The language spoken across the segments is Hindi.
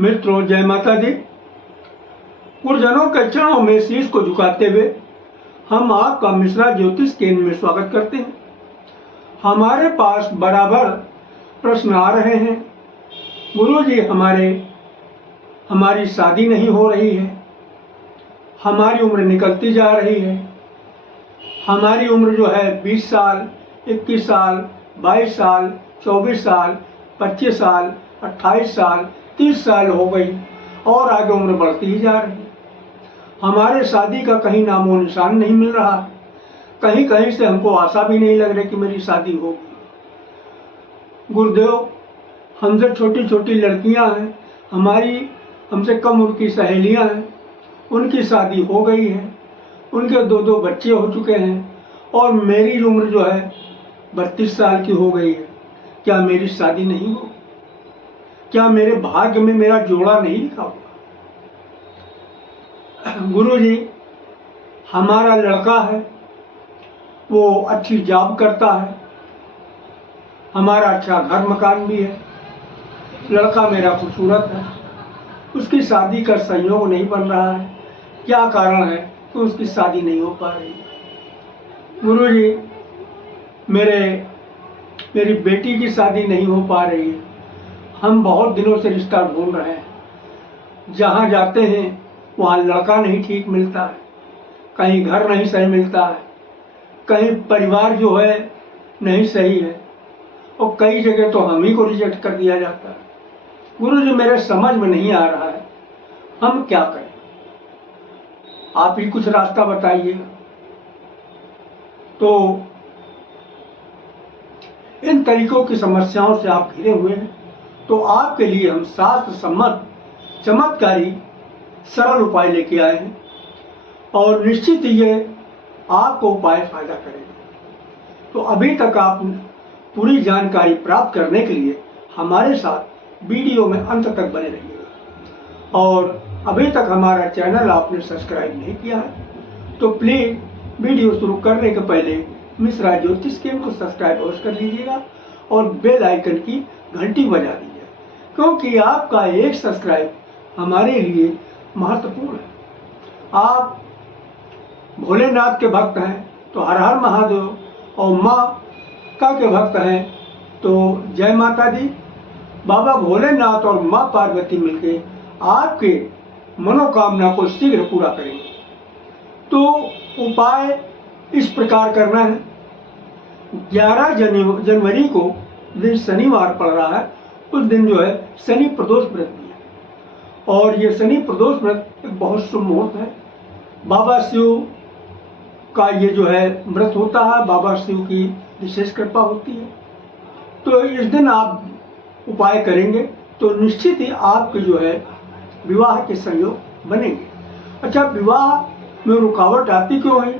मित्रों, जय माता दी। गुरुजनों के चरणों में शीश को झुकाते हुए हम आपका मिश्रा ज्योतिष केंद्र में स्वागत करते हैं। हमारे पास बराबर प्रश्न आ रहे हैं, गुरुजी हमारी शादी नहीं हो रही है, हमारी उम्र निकलती जा रही है, हमारी उम्र जो है 20 साल, 21 साल, 22 साल, 24 साल, 25 साल, 28 साल, 30 साल हो गई और आगे उम्र बढ़ती ही जा रही है। हमारे शादी का कहीं नामो निशान नहीं मिल रहा, कहीं कहीं से हमको आशा भी नहीं लग रही कि मेरी शादी होगी। गुरुदेव, हमसे छोटी छोटी लड़कियां हैं, हमसे कम उम्र की सहेलियां हैं, उनकी शादी हो गई है, उनके दो बच्चे हो चुके हैं और मेरी उम्र जो है 32 साल की हो गई है। क्या मेरी शादी नहीं हो? क्या मेरे भाग्य में मेरा जोड़ा नहीं लिखा हुआ? गुरुजी, हमारा लड़का है, वो अच्छी जॉब करता है, हमारा अच्छा घर मकान भी है, लड़का मेरा खूबसूरत है, उसकी शादी का संयोग नहीं बन रहा है। क्या कारण है कि उसकी शादी नहीं हो पा रही? गुरुजी, मेरी बेटी की शादी नहीं हो पा रही है। हम बहुत दिनों से रिश्ता ढूंढ रहे हैं, जहाँ जाते हैं वहाँ लड़का नहीं ठीक मिलता है, कहीं घर नहीं सही मिलता है, कहीं परिवार जो है नहीं सही है और कई जगह तो हम ही को रिजेक्ट कर दिया जाता है। गुरुजी, मेरे समझ में नहीं आ रहा है, हम क्या करें? आप ही कुछ रास्ता बताइएगा। तो इन तरीकों की समस्याओं से आप घिरे हुए हैं, तो आपके लिए हम शास्त्र सम्मत चमत्कारी सरल उपाय लेके आए हैं और निश्चित ही ये आपको उपाय फायदा करेगा। तो अभी तक आप पूरी जानकारी प्राप्त करने के लिए हमारे साथ वीडियो में अंत तक बने रहिएगा। और अभी तक हमारा चैनल आपने सब्सक्राइब नहीं किया है तो प्लीज वीडियो शुरू करने के पहले मिश्रा ज्योतिष केंद्र को सब्सक्राइब अवश्य कर लीजिएगा और बेल आइकन की घंटी बजा दीजिए, क्योंकि आपका एक सब्सक्राइब हमारे लिए महत्वपूर्ण है। आप भोलेनाथ के भक्त हैं तो हर हर महादेव, और माँ का के भक्त हैं तो जय माता दी। बाबा भोलेनाथ और माँ पार्वती मिलके आपके मनोकामना को शीघ्र पूरा करेंगे। तो उपाय इस प्रकार करना है। 11 जनवरी को दिन शनिवार पड़ रहा है, उस दिन जो है शनि प्रदोष व्रत भी है और ये शनि प्रदोष व्रत एक बहुत शुभ मुहूर्त है। बाबा शिव का ये जो है व्रत होता है, बाबा शिव की विशेष कृपा होती है। तो इस दिन आप उपाय करेंगे तो निश्चित ही आपके जो है विवाह के संयोग बनेंगे। अच्छा, विवाह में रुकावट आती क्यों है?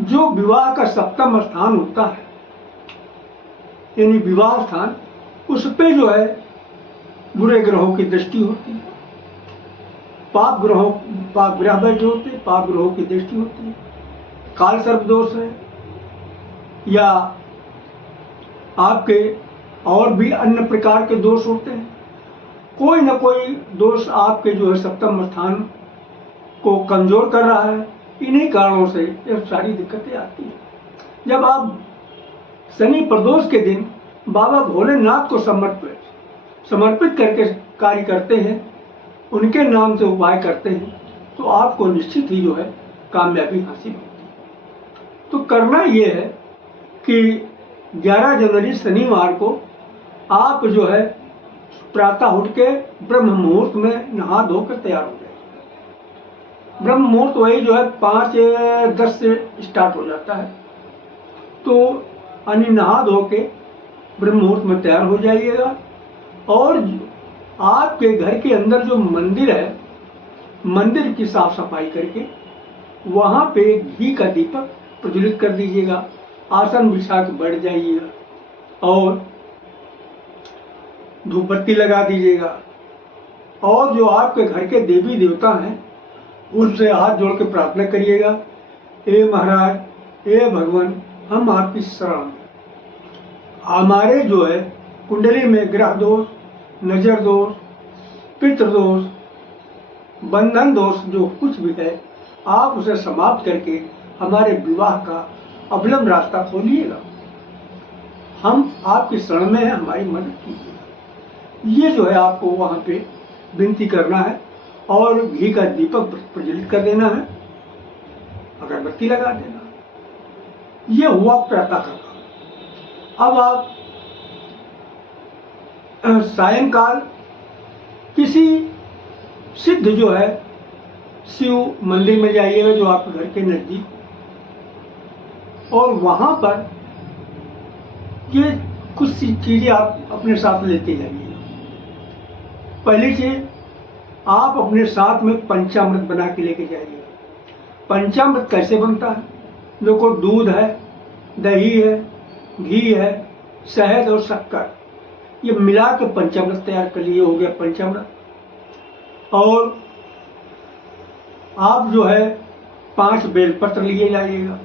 जो विवाह का सप्तम स्थान होता है, यानी विवाह स्थान, उस पे जो है बुरे ग्रहों की दृष्टि होती है, पाप ग्रह बैठे होते हैं, पाप ग्रहों की दृष्टि होती है, काल सर्प दोष है या आपके और भी अन्य प्रकार के दोष होते हैं। कोई न कोई दोष आपके जो है सप्तम स्थान को कमजोर कर रहा है। इन्हीं कारणों से ये सारी दिक्कतें आती हैं। जब आप शनि प्रदोष के दिन बाबा भोलेनाथ को समर्पित करके कार्य करते हैं, उनके नाम से उपाय करते हैं, तो आपको निश्चित ही जो है कामयाबी हासिल होती है। तो करना ये है कि 11 जनवरी शनिवार को आप जो है प्रातः उठ के ब्रह्म मुहूर्त में नहा धोकर तैयार हो जाए। ब्रह्म मुहूर्त वही जो है 5-10 से स्टार्ट हो जाता है, तो यानी नहा धो के ब्रह्म मुहूर्त में तैयार हो जाइएगा। और आपके घर के अंदर जो मंदिर है, मंदिर की साफ सफाई करके वहाँ पे घी का दीपक प्रज्वलित कर दीजिएगा, आसन बिछा के बैठ जाइएगा और धूप बत्ती लगा दीजिएगा। और जो आपके घर के देवी देवता हैं उनसे हाथ जोड़ के प्रार्थना करिएगा, हे महाराज, हे भगवान, हम आपकी शरण में, हमारे जो है कुंडली में ग्रह दोष, नजर दोष, पितृदोष, बंधन दोष जो कुछ भी है, आप उसे समाप्त करके हमारे विवाह का अविलंब रास्ता खोलिएगा। हम आपकी शरण में हैं, हमारी मदद कीजिएगा। ये जो है आपको वहाँ पे विनती करना है और घी का दीपक प्रज्वलित कर देना है, अगरबत्ती लगा देना है। ये हुआ प्रातः का काम। अब आप सायंकाल किसी सिद्ध जो है शिव मंदिर में जाइएगा जो आपके घर के नजदीक, और वहां पर ये कुछ सी चीजें आप अपने साथ लेते जाइएगा। पहली चीज, आप अपने साथ में पंचामृत बना के लेके जाइएगा। पंचामृत कैसे बनता है? देखो, दूध है, दही है, घी है, शहद और शक्कर, ये मिला के पंचामृत तैयार कर लिए, हो गया पंचामृत। और आप जो है 5 बेलपत्र लिए जाइएगा,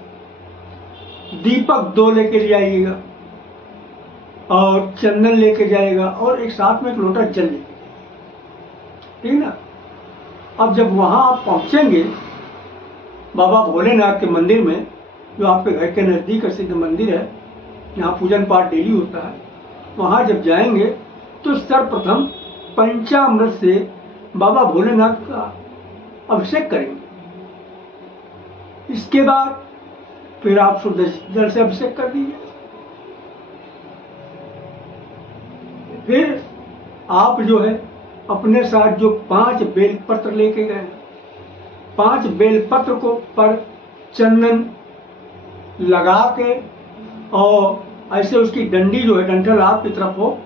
दीपक 2 लेके जाइएगा, और चंदन लेके जाएगा, और एक साथ में एक लोटा जल लेके जाइएगा, ठीक है ना। अब जब वहां आप पहुंचेंगे बाबा भोलेनाथ के मंदिर में, जो आपके घर के नजदीक सिद्ध मंदिर है, यहाँ पूजन पाठ डेली होता है, वहां जब जाएंगे तो सर्वप्रथम पंचामृत से बाबा भोलेनाथ का अभिषेक करेंगे। इसके बाद फिर आप शुद्ध जल से अभिषेक कर दीजिए। फिर आप जो है अपने साथ जो 5 बेलपत्र लेके गए, 5 बेलपत्र को पर चंदन लगा के, और ऐसे उसकी डंडी जो है, डंठल आपकी तरफ हो,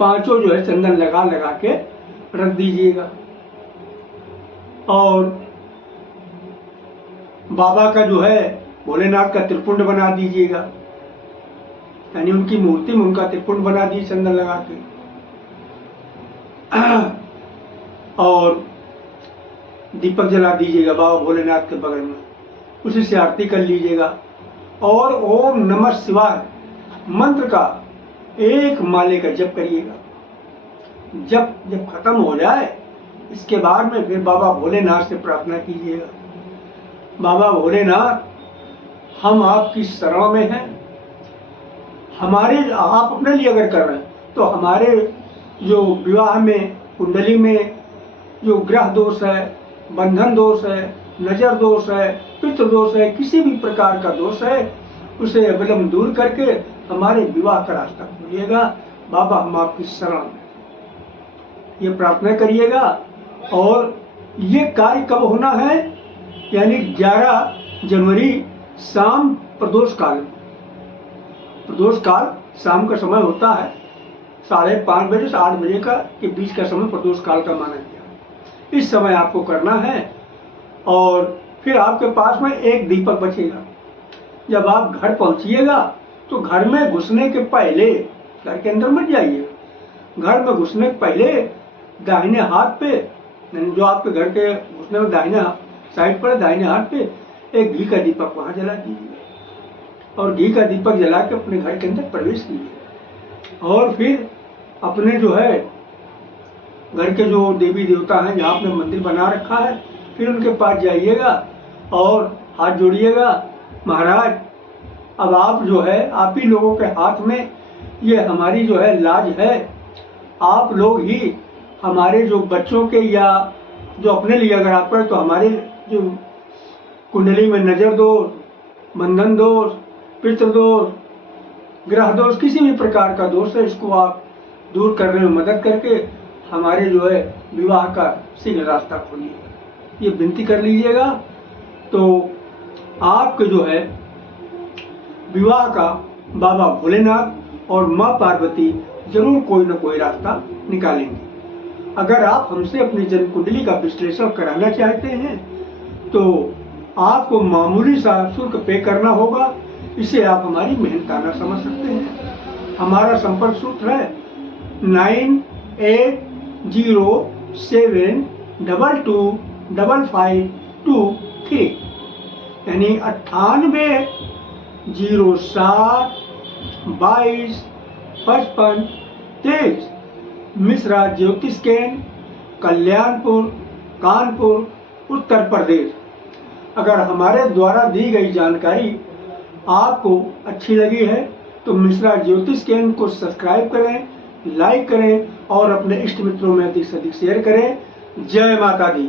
5 जो है चंदन लगा लगा के रख दीजिएगा। और बाबा का जो है भोलेनाथ का त्रिपुंड बना दीजिएगा, यानी उनकी मूर्ति में उनका त्रिपुंड बना दीजिए चंदन लगा के। और दीपक जला दीजिएगा बाबा भोलेनाथ के बगल में, उसी से आरती कर लीजिएगा। और ओम नमः शिवाय मंत्र का 1 माले का जप करिएगा। जब खत्म हो जाए, इसके बाद में फिर बाबा भोलेनाथ से प्रार्थना कीजिएगा, बाबा भोलेनाथ, हम आपकी शरण में हैं। हमारे, आप अपने लिए अगर कर रहे हैं तो हमारे जो विवाह में कुंडली में जो ग्रह दोष है, बंधन दोष है, नजर दोष है, पितृ दोष है, किसी भी प्रकार का दोष है, उसे अविलंब दूर करके हमारे विवाह का रास्ता खोलिएगा। बाबा, हम आपकी शरण में, ये प्रार्थना करिएगा। और ये कार्य कब होना है? यानी 11 जनवरी शाम प्रदोष काल। प्रदोष काल शाम का समय होता है, 5:30 बजे से 8 बजे का के बीच का समय प्रदोष काल का माना गया है। इस समय आपको करना है। और फिर आपके पास में एक दीपक बचेगा। जब आप घर पहुंचिएगा तो घर में घुसने के पहले, घर के अंदर मत जाइएगा, घर में घुसने के पहले दाहिने हाथ पे, जो आपके घर के घुसने में दाहिने साइड पर दाहिने हाथ पे एक घी का दीपक वहां जला दीजिए, और घी का दीपक जला के अपने घर के अंदर प्रवेश कीजिए। और फिर अपने जो है घर के जो देवी देवता हैं, जहाँ आपने मंदिर बना रखा है, फिर उनके पास जाइएगा और हाथ जोड़िएगा। महाराज, अब आप जो है, आप ही लोगों के हाथ में ये हमारी जो है लाज है। आप लोग ही हमारे जो बच्चों के, या जो अपने लिए अगर आप करें तो हमारे जो कुंडली में नजर दोष, बंधन दोष, पितृ दोष, ग्रह दोष, किसी भी प्रकार का दोष है, इसको आप दूर करने में मदद करके हमारे जो है विवाह का शीघ्र रास्ता खोलिएगा। ये विनती कर लीजिएगा, तो आपके जो है विवाह का बाबा भोलेनाथ और माँ पार्वती जरूर कोई न कोई रास्ता निकालेंगे। अगर आप हमसे अपनी जन्म कुंडली का विश्लेषण कराना चाहते हैं तो आपको मामूली सा शुल्क पे करना होगा। इसे आप हमारी मेहनताना समझ सकते हैं। हमारा संपर्क सूत्र है 9807225523, यानी 9807225523। मिश्रा ज्योतिष केंद्र, कल्याणपुर, कानपुर, उत्तर प्रदेश। अगर हमारे द्वारा दी गई जानकारी आपको अच्छी लगी है तो मिश्रा ज्योतिष केंद्र को सब्सक्राइब करें, लाइक करें और अपने इष्ट मित्रों में अधिक से अधिक शेयर करें। जय माता दी।